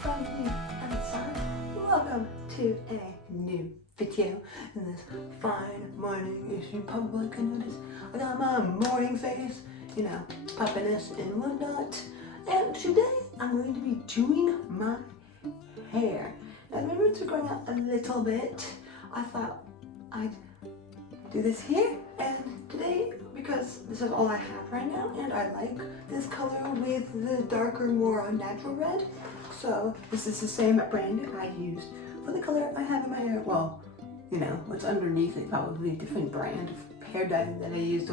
from you and son. Welcome to a new video in this fine morning. If you probably can notice, I got my morning face, you know, puffiness and whatnot. And today I'm going to be doing my hair. Now my roots are growing out a little bit. I thought I'd do this here, and today, because this is all I have right now, and I like this color with the darker, more natural red, so this is the same brand I used for the color I have in my hair. Well, you know, what's underneath it, probably a different brand of hair dye that I used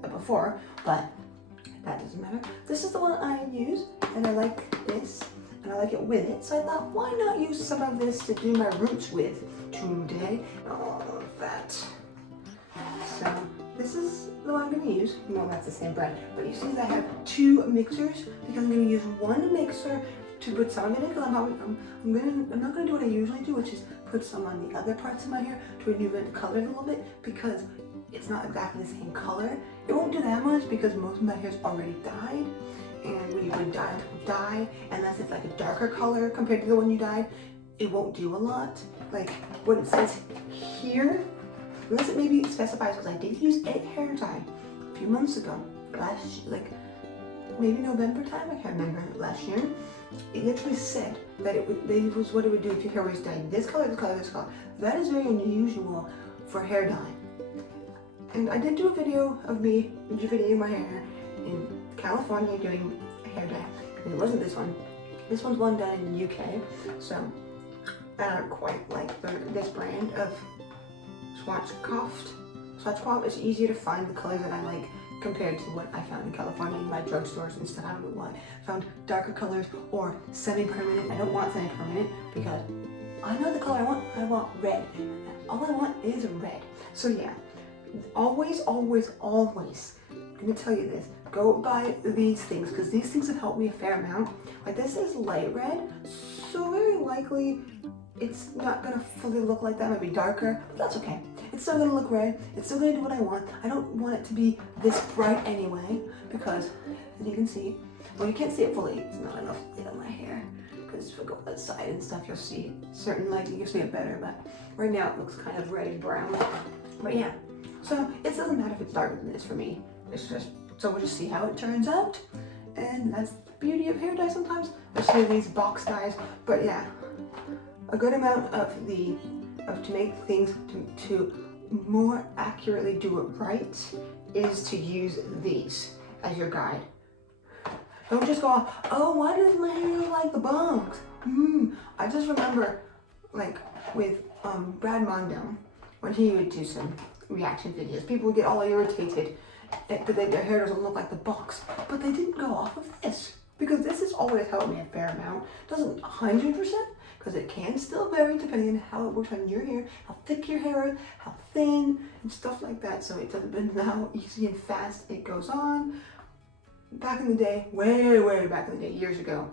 before, but that doesn't matter. This is the one I use, and I like this, and I like it with it, so I thought, why not use some of this to do my roots with today? All of that. So this is the one I'm going to use. No, that's the same brand. But you see I have two mixers because I'm going to use one mixer to put some in it, because I'm not going to do what I usually do, which is put some on the other parts of my hair to renew the color a little bit, because it's not exactly the same color. It won't do that much because most of my hair's already dyed, and when you put dye, unless it's like a darker color compared to the one you dyed, it won't do a lot. Like what it says here, unless it maybe specifies, because I did use a hair dye a few months ago, like maybe November time, I can't remember, last year. It literally said that it was what it would do if your hair was dyed this color, this color, this color. That is very unusual for hair dye. And I did do a video of me rejuvenating my hair in California doing a hair dye. And it wasn't this one. This one's one done in the UK. So I don't quite like this brand of Schwarzkopf. It's easier to find the colors that I like compared to what I found in California in my drugstores and stuff. I don't know why. I found darker colors or semi-permanent. I don't want semi-permanent because I know the color I want. I want red. All I want is red. So yeah, always, always, always, I'm gonna tell you this, go buy these things, because these things have helped me a fair amount. Like this is light red, so very likely it's not gonna fully look like that. It might be darker, but that's okay. It's still gonna look red. It's still gonna do what I want. I don't want it to be this bright anyway, because as you can see, well, you can't see it fully. It's not enough light on my hair, because if I go outside and stuff, you'll see certain lighting, you'll see it better. But right now it looks kind of reddish brown. But yeah, so it doesn't matter if it's darker than this for me. It's just, so we'll just see how it turns out. And that's the beauty of hair dye sometimes, especially these box dyes. But yeah, a good amount of to make things to more accurately do it right is to use these as your guide. Don't just go, oh, why does my hair look like the box? I just remember, like with Brad Mondo, when he would do some reaction videos, people would get all irritated because their hair doesn't look like the box, but they didn't go off of this, because this has always helped me a fair amount. Doesn't 100%, because it can still vary depending on how it works on your hair, how thick your hair is, how thin, and stuff like that. So it doesn't depend on how easy and fast it goes on. Back in the day, way back in the day, years ago,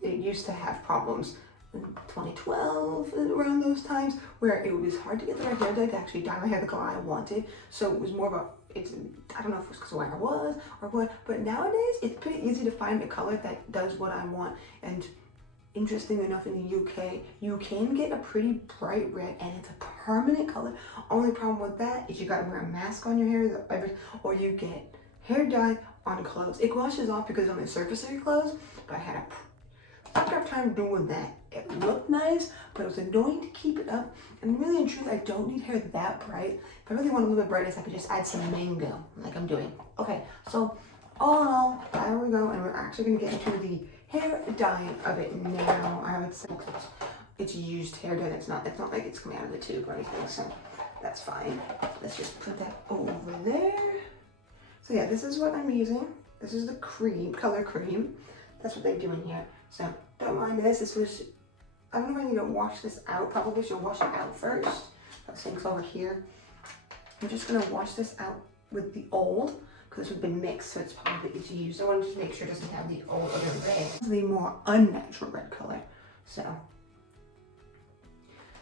it used to have problems in 2012, around those times, where it was hard to get the right hair dye to actually dye my hair the color I wanted. So it was more of a, I don't know if it was because of where I was or what, but nowadays it's pretty easy to find a color that does what I want. And interesting enough, in the UK, you can get a pretty bright red, and it's a permanent color. Only problem with that is you gotta wear a mask on your hair, or you get hair dye on clothes. It washes off because it's on the surface of your clothes, but I had a suck time doing that. It looked nice, but it was annoying to keep it up. And really and truly, I don't need hair that bright. If I really want a little bit brightness, I could just add some mango, like I'm doing. Okay, so all in all, there we go, and we're actually gonna get into the hair dye of it now. I would say it's used hair dye. It's not like it's coming out of the tube or anything, so that's fine. Let's just put that over there. So yeah, this is what I'm using. This is the color cream. That's what they do in here. So don't mind this. This was, I don't know if I need to wash this out. Probably should wash it out first. That sink's over here. I'm just gonna wash this out with the old, because this has been mixed, so it's probably easy to use. I want to just make sure it doesn't have the old other red. It's the more unnatural red color. So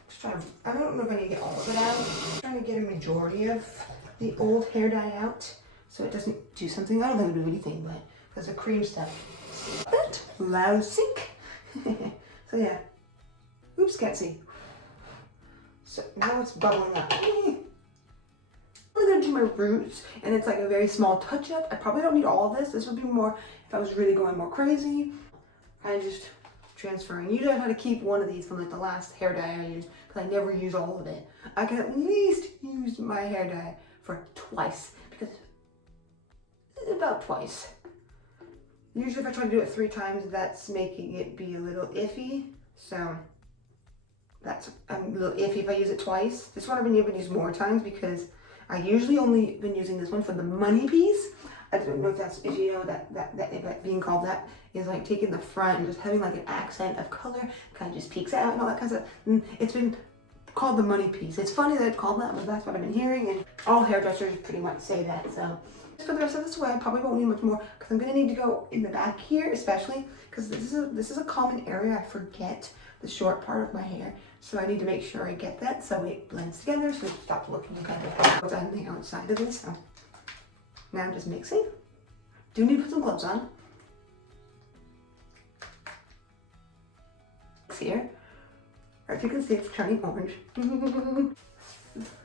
just try to, I don't know if I need to get all of it out. I'm trying to get a majority of the old hair dye out, so it doesn't do something. I don't think it'll do anything, but because the cream stuff. But loud sink. So yeah, oops, can't see. So now it's bubbling up. I'm gonna do my roots, and it's like a very small touch up. I probably don't need all of this. This would be more if I was really going more crazy. I just transferring. Usually I try to keep one of these from like the last hair dye I used because I never use all of it. I can at least use my hair dye for twice because about twice. Usually if I try to do it 3 times, that's making it be a little iffy. So that's a little iffy if I use it twice. This one I've been able to use more times because I usually only been using this one for the money piece. I don't know if you know that being called that is like taking the front and just having like an accent of color, kind of just peeks out and all that kind of stuff. And it's been called the money piece. It's funny that it's called that, but that's what I've been hearing, and all hairdressers pretty much say that. So for the rest of this way, I probably won't need much more because I'm gonna need to go in the back here, especially because this is a common area. I forget the short part of my hair, so I need to make sure I get that so it blends together so it stops looking kind of what's on the outside of this. So now I'm just mixing. Do need to put some gloves on. Here, as you can see, it's turning orange.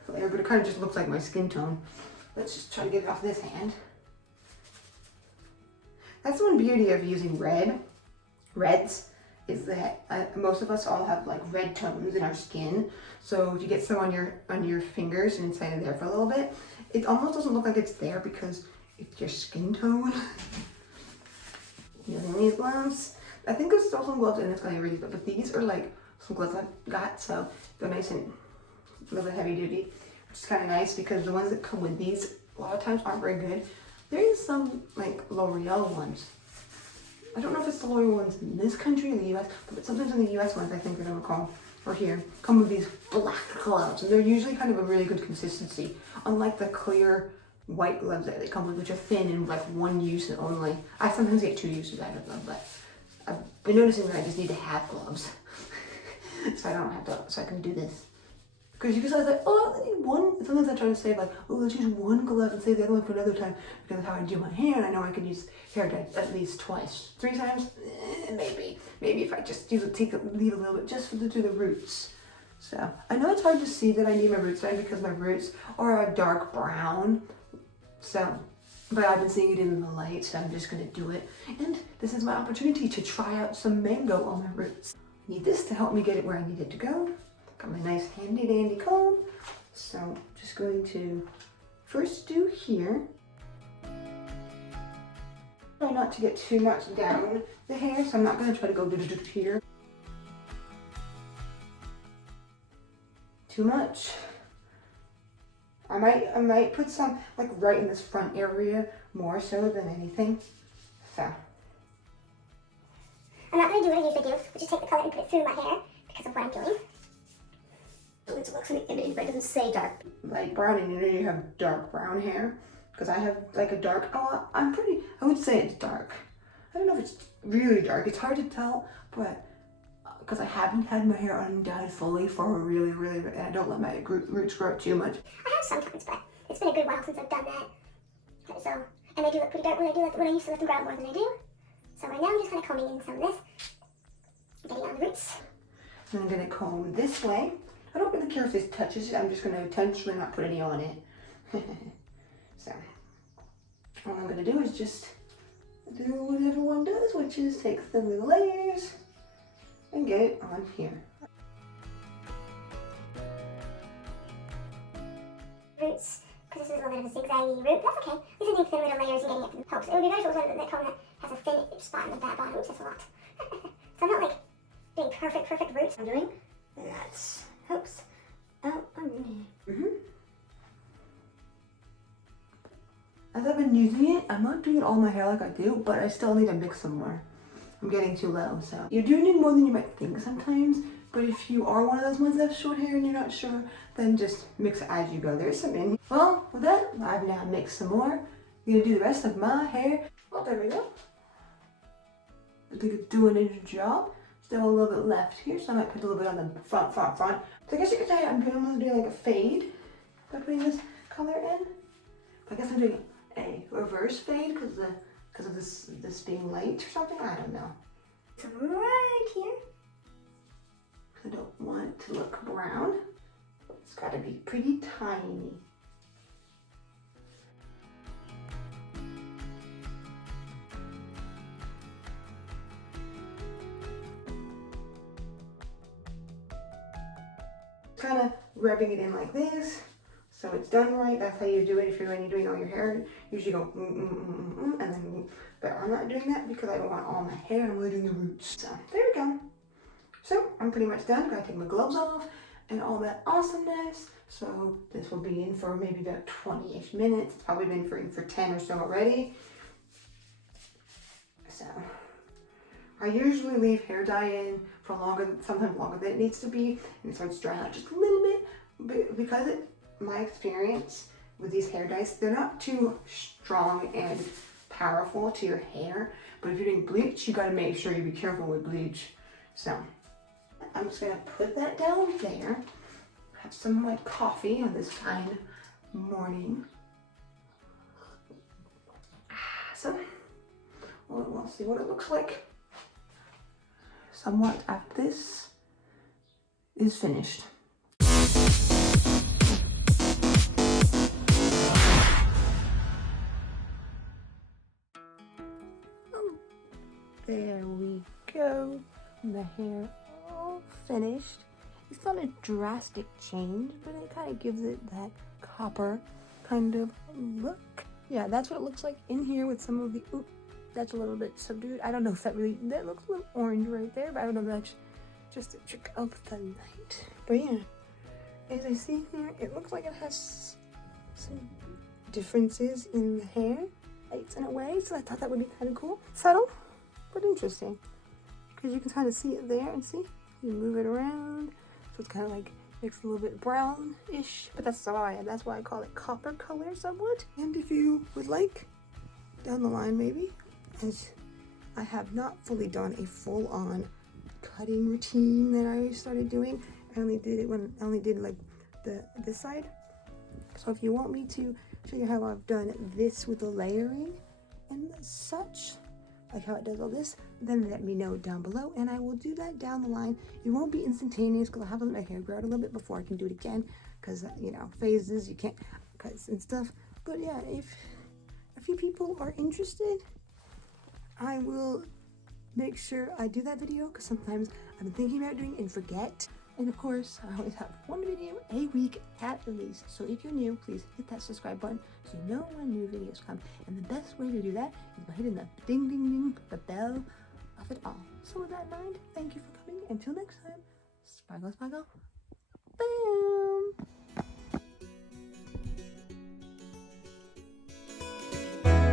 But it kind of just looks like my skin tone. Let's just try to get it off this hand. That's one beauty of using reds, is that most of us all have like red tones in our skin. So if you get some on your fingers and inside of there for a little bit, it almost doesn't look like it's there because it's your skin tone. Using these gloves. I think there's still some gloves in this kind of reason, but these are like some gloves I've got, so they're nice and a little bit heavy duty, which is kind of nice because the ones that come with these a lot of times aren't very good. There is some like L'Oreal ones. I don't know if it's the L'Oreal ones in this country, in the US, but sometimes in the US ones I think they're gonna call, or here, come with these black gloves, and they're usually kind of a really good consistency, unlike the clear white gloves that they come with, which are thin and like one use only. I sometimes get 2 uses out of them, but I've been noticing that I just need to have gloves. So I don't have to, so I can do this. Because you can say like, oh, I only need one. Sometimes I try to save like, oh, let's use one glove and save the other one for another time because of how I do my hair, and I know I could use hair dye at least twice. 3 times? Maybe. Maybe if I just leave a little bit just to do the roots. So I know it's hard to see that I need my roots done because my roots are a dark brown. So, but I've been seeing it in the light, so I'm just gonna do it. And this is my opportunity to try out some mango on my roots. I need this to help me get it where I need it to go. Got my nice handy dandy comb. So just going to first do here. Try not to get too much down the hair, so I'm not gonna try to go here. Too much. I might put some like right in this front area more so than anything. So I'm not going to do what I usually do, which is take the color and put it through my hair because of what I'm doing. It looks in the image, but it doesn't say dark. Like brown, and you know you have dark brown hair. Because I have like a dark, I would say it's dark. I don't know if it's really dark. It's hard to tell, but because I haven't had my hair undyed fully for a really, and I don't let my roots grow too much. I have sometimes, but it's been a good while since I've done that. So, and they do look pretty dark when I used to let them grow out more than I do. So right now I'm just kind of combing in some of this, getting on the roots. And I'm going to comb this way. I don't really care if this touches it. I'm just going to intentionally not put any on it. So, all I'm going to do is just do what everyone does, which is take the little layers and get it on here. Roots, because this is a little bit of a zigzaggy root. That's okay. These are thin little layers and getting it from the helps. It would be nice if it was that comb that has a thin spot in the back bottom, which is a lot. So I'm not like doing perfect roots. I'm doing that helps out on me. As I've been using it, I'm not doing it all my hair like I do, but I still need to mix some more. I'm getting too low, so. You do need more than you might think sometimes, but if you are one of those ones that have short hair and you're not sure, then just mix it as you go. There's some in here. Well, with that, I've now mixed some more. I'm gonna do the rest of my hair. Well, there we go. I think it's doing a job. Still a little bit left here, so I might put a little bit on the front. So I guess you could say I'm going to do like a fade by putting this color in. But I guess I'm doing a reverse fade because of this being light or something. I don't know. So right here, I don't want it to look brown. It's got to be pretty tiny. Kind of rubbing it in like this, so it's done right. That's how you do it if you're when you're doing all your hair. Usually go and then, but I'm not doing that because I don't want all my hair. I'm really doing the roots. So there we go. So I'm pretty much done. Gotta take my gloves off and all that awesomeness. So this will be in for maybe about 20-ish minutes. It's probably been for 10 or so already. So I usually leave hair dye in for longer, sometimes longer than it needs to be, and it starts drying out just a little bit. But because my experience with these hair dyes, they're not too strong and powerful to your hair. But if you're doing bleach, you gotta make sure you be careful with bleach. So I'm just gonna put that down there. Have some of my coffee on this fine morning. So we'll see what it looks like somewhat after this is finished. There we go. The hair all finished. It's not a drastic change, but it kind of gives it that copper kind of look. Yeah, that's what it looks like in here with some of the, oop, that's a little bit subdued. I don't know if that looks a little orange right there, but I don't know if that's just a trick of the light. But yeah, as I see here, it looks like it has some differences in the hair, lights in a way, so I thought that would be kind of cool. Subtle, but interesting, because you can kind of see it there and see, you move it around, so it's kind of like makes a little bit brownish, but that's why I call it copper color somewhat. And if you would like, down the line maybe, as I have not fully done a full-on cutting routine that I started doing. I only did like this side. So if you want me to show you how I've done this with the layering and such, like how it does all this, then let me know down below and I will do that down the line. It won't be instantaneous because I have to let my hair grow out a little bit before I can do it again, because you know, phases, you can't cuts and stuff. But yeah, if a few people are interested, I will make sure I do that video, because sometimes I've been thinking about doing it and forget. And of course, I always have one video a week at least. So if you're new, please hit that subscribe button so you know when new videos come. And the best way to do that is by hitting the ding ding ding, the bell of it all. So with that in mind, thank you for coming. Until next time, sparkle sparkle.